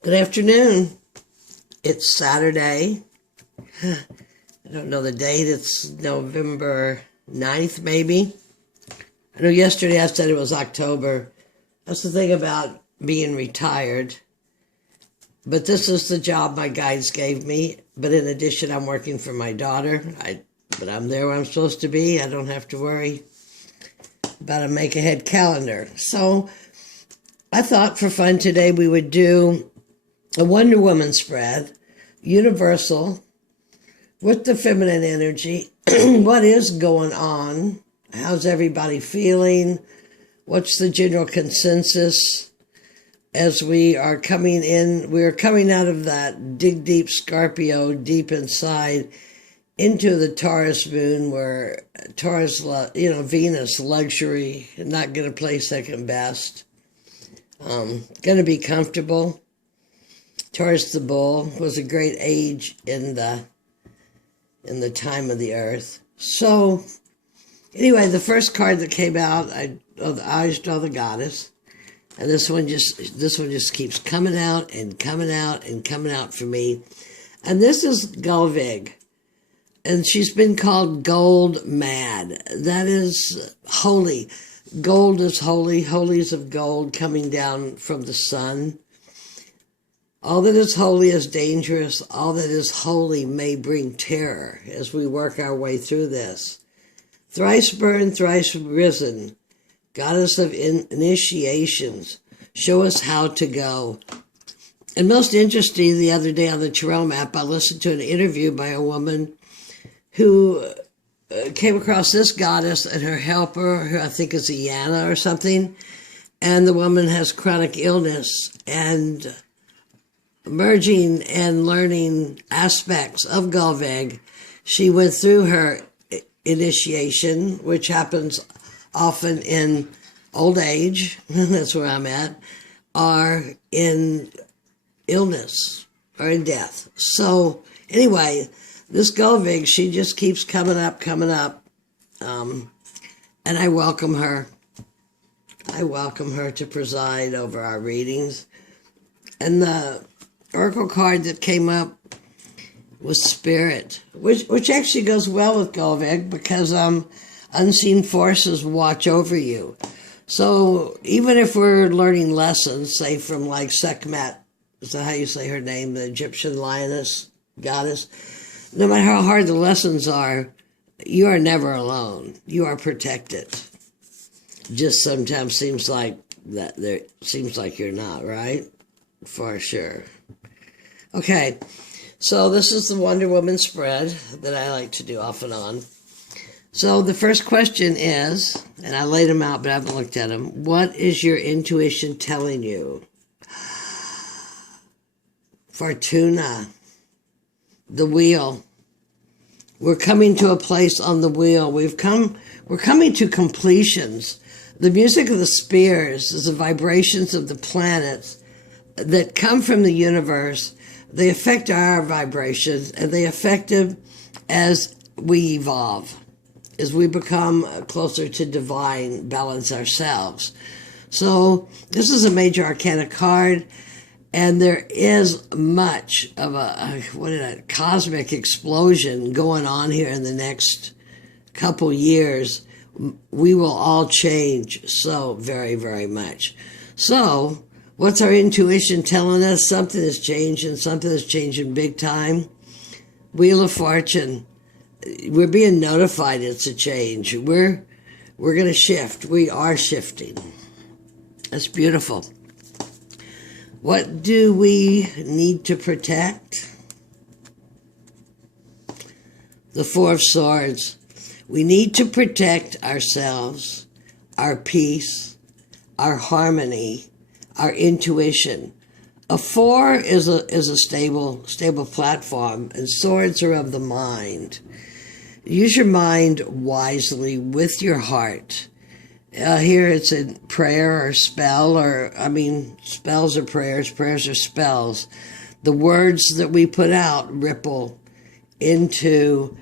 Good afternoon. It's Saturday. I don't know the date. It's November 9th, maybe. I know yesterday I said it was October. That's the thing about being retired. But this is the job my guides gave me. But in addition, I'm working for my daughter. But I'm there where I'm supposed to be. I don't have to worry about a make-ahead calendar. So I thought for fun today we would do a Wonder Woman spread, universal, with the feminine energy. What is going on? How's everybody feeling? What's the general consensus as we are coming in? We're coming out of that dig deep Scorpio, deep inside, into the Taurus moon, where Taurus, Venus, luxury, not going to play second best. Going to be comfortable. Taurus the bull was a great age in the time of the earth. So anyway, the first card that came out, I just draw the goddess, and this one just keeps coming out and coming out and coming out for me. And this is Gulvig, and she's been called gold mad. That is holy. Gold is holy. Holies of gold coming down from the sun. All that is holy is dangerous. All that is holy may bring terror as we work our way through this. Thrice burned, thrice risen, goddess of initiations, show us how to go. And most interesting, the other day on the Tarot Map, I listened to an interview by a woman who came across this goddess and her helper, who I think is Iana or something, and the woman has chronic illness, and merging and learning aspects of Gulvig, she went through her initiation, which happens often in old age, that's where I'm at, or in illness, or in death. So anyway, this Gulvig, she just keeps coming up, and I welcome her. I welcome her to preside over our readings. And the oracle card that came up was Spirit, which actually goes well with Gulvig, because unseen forces watch over you. So even if we're learning lessons, say from like Sekhmet, is that how you say her name, the Egyptian lioness goddess, no matter how hard the lessons are, you are never alone. You are protected. Just sometimes seems like you're not, right? For sure. Okay, so this is the Wonder Woman spread that I like to do off and on. So the first question is, and I laid them out, but I haven't looked at them. What is your intuition telling you? Fortuna, the wheel. We're coming to a place on the wheel. We're coming to completions. The music of the spheres is the vibrations of the planets that come from the universe. They affect our vibrations, and they affect them as we evolve, as we become closer to divine balance ourselves. So this is a major arcana card, and there is much of a cosmic explosion going on here in the next couple years. We will all change so very, very much. So what's our intuition telling us? Something is changing big time. Wheel of Fortune. We're being notified it's a change. We're going to shift. We are shifting. That's beautiful. What do we need to protect? The Four of Swords. We need to protect ourselves, our peace, our harmony, our intuition. A four is a stable platform, and swords are of the mind. Use your mind wisely with your heart. Here it's a prayer or spell, spells are prayers, prayers are spells. The words that we put out ripple into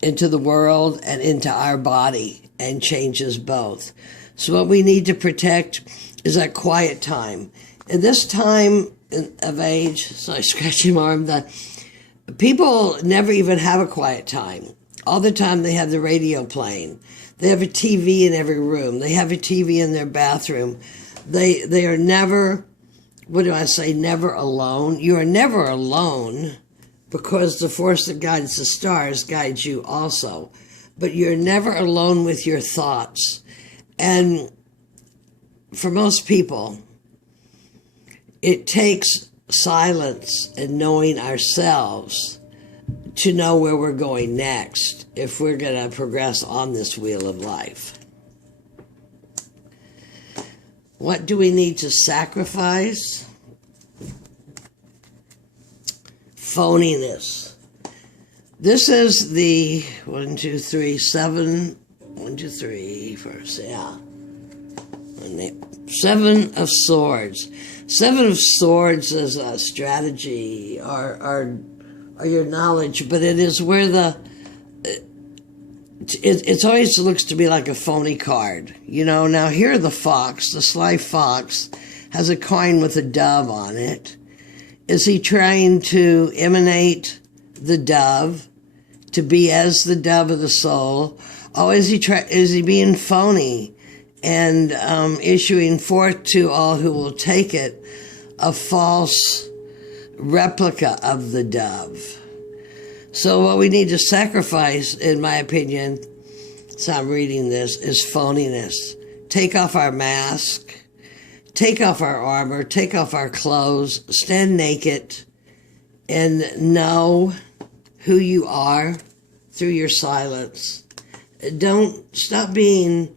the world and into our body and changes both. So what we need to protect is that quiet time. And this time of age, sorry, scratching my arm, that people never even have a quiet time. All the time they have the radio playing. They have a TV in every room. They have a TV in their bathroom. They are never, what do I say, never alone. You are never alone because the force that guides the stars guides you also. But you're never alone with your thoughts. And for most people, it takes silence and knowing ourselves to know where we're going next if we're going to progress on this wheel of life. What do we need to sacrifice? Phoniness. This is the 7 of Swords. 7 of Swords is a strategy or your knowledge, but it is where it always looks to me like a phony card. You know, now here the fox, the sly fox, has a coin with a dove on it. Is he trying to emanate the dove, to be as the dove of the soul? Or is he being phony and issuing forth to all who will take it a false replica of the dove? So what we need to sacrifice, in my opinion, as I'm reading this, is phoniness. Take off our mask, take off our armor, take off our clothes, stand naked, and know who you are through your silence. Don't stop being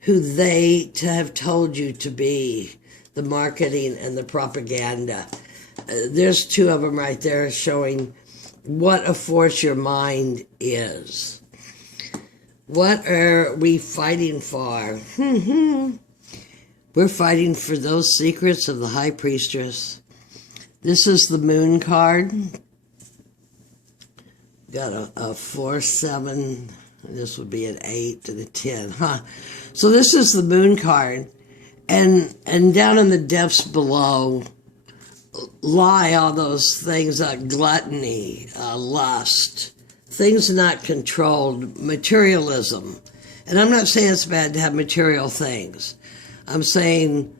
who they have told you to be, the marketing and the propaganda. There's 2 of them right there showing what a force your mind is. What are we fighting for? We're fighting for those secrets of the High Priestess. This is the Moon card. Got a 4, 7. This would be an 8 and a 10, huh? So this is the Moon card. And down in the depths below lie all those things like gluttony, lust, things not controlled, materialism. And I'm not saying it's bad to have material things. I'm saying,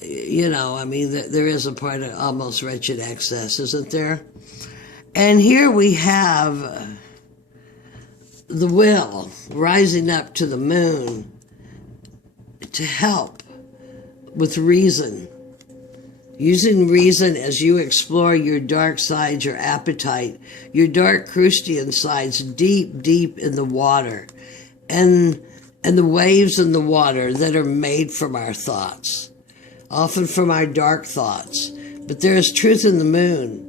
there is a part of almost wretched excess, isn't there? And here we have the will rising up to the moon to help with reason. Using reason as you explore your dark sides, your appetite, your dark crustacean sides deep, deep in the water, and the waves in the water that are made from our thoughts, often from our dark thoughts. But there is truth in the moon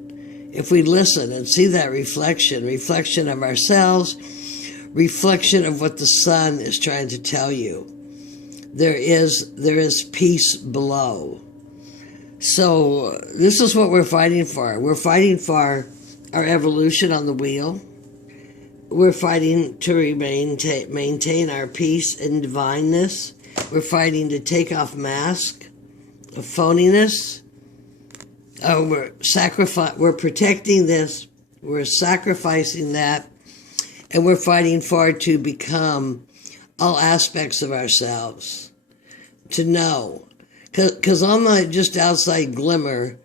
if we listen and see that reflection of ourselves, reflection of what the sun is trying to tell you. There is peace below. So this is what we're fighting for. We're fighting for our evolution on the wheel. We're fighting to maintain our peace and divineness. We're fighting to take off mask of phoniness. We're protecting this. We're sacrificing that. And we're fighting for to become all aspects of ourselves. To know. Because on the just outside glimmer,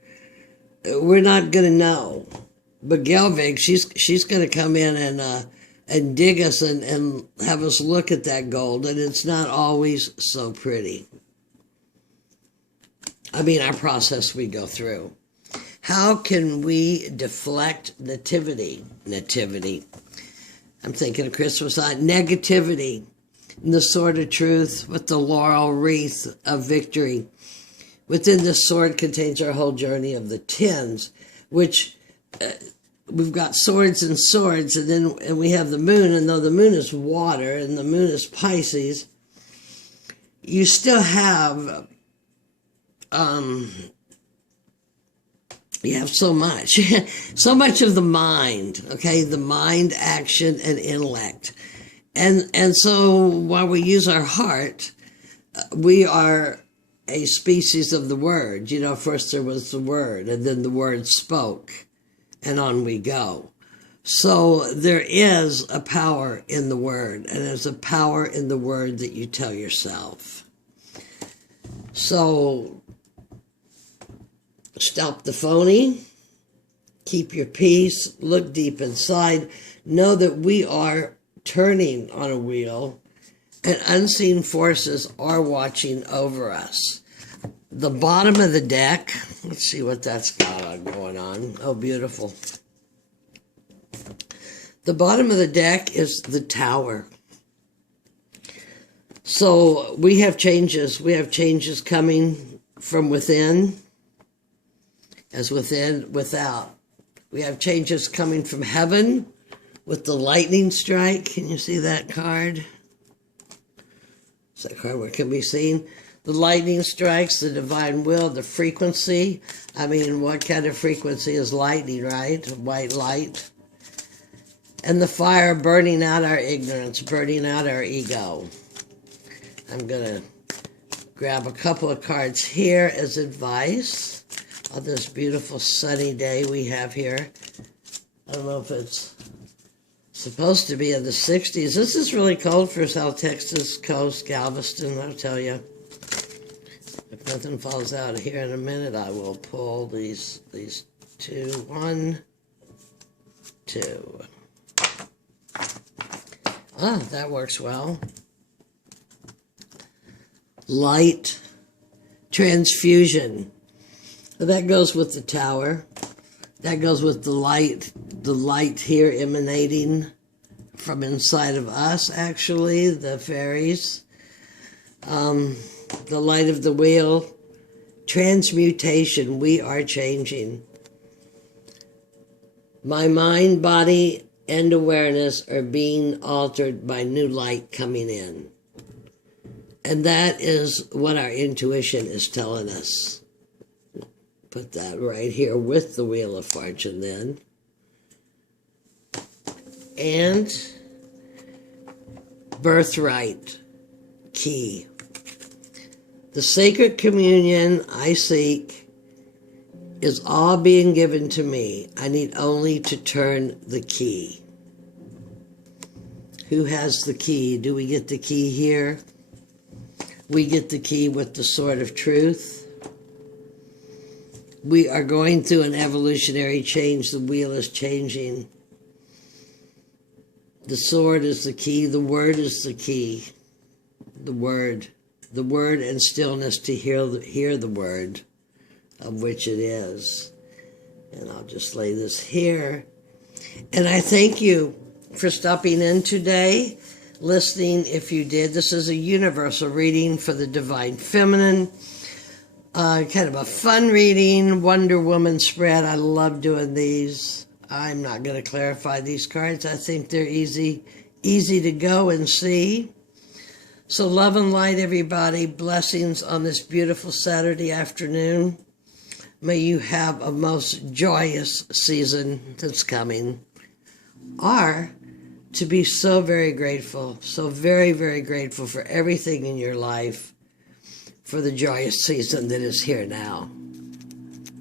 we're not going to know. But Gelvig, she's going to come in and dig us and have us look at that gold, and it's not always so pretty. Our process we go through. How can we deflect nativity? I'm thinking of Christmas on negativity. And the sword of truth with the laurel wreath of victory. Within this sword contains our whole journey of the tens, which we've got swords and swords, and we have the moon, and though the moon is water and the moon is Pisces, you still have so much, so much of the mind, okay, the mind, action, and intellect. And so while we use our heart, we are a species of the Word. You know, first there was the Word, and then the Word spoke, and on we go. So there is a power in the Word, and there's a power in the word that you tell yourself. So stop the phony, keep your peace, look deep inside, know that we are turning on a wheel, and unseen forces are watching over us. The bottom of the deck, let's see what that's got going on. Oh, beautiful. The bottom of the deck is the Tower. So we have changes. We have changes coming from within, as within, without. We have changes coming from heaven with the lightning strike. Can you see that card? Is that card where it can be seen? The lightning strikes, the divine will, the frequency. I mean, what kind of frequency is lightning, right? White light. And the fire burning out our ignorance, burning out our ego. I'm going to grab a couple of cards here as advice on this beautiful sunny day we have here. I don't know if it's supposed to be in the 60s. This is really cold for South Texas coast, Galveston, I'll tell you. If nothing falls out here in a minute, I will pull these two. 1, 2. Ah, that works well. Light transfusion. That goes with the Tower. That goes with the light here emanating from inside of us, actually, the fairies. The light of the wheel. Transmutation. We are changing. My mind, body, and awareness are being altered by new light coming in. And that is what our intuition is telling us. Put that right here with the Wheel of Fortune then. And birthright key. The sacred communion I seek is all being given to me. I need only to turn the key. Who has the key? Do we get the key here? We get the key with the sword of truth. We are going through an evolutionary change. The wheel is changing. The sword is the key. The word is the key. The word. The word and stillness to hear the word, of which it is. And I'll just lay this here. And I thank you for stopping in today, listening if you did. This is a universal reading for the Divine Feminine. Kind of a fun reading, Wonder Woman spread. I love doing these. I'm not going to clarify these cards. I think they're easy to go and see. So love and light, everybody. Blessings on this beautiful Saturday afternoon. May you have a most joyous season that's coming. Or to be so very grateful, so very, very grateful for everything in your life, for the joyous season that is here now.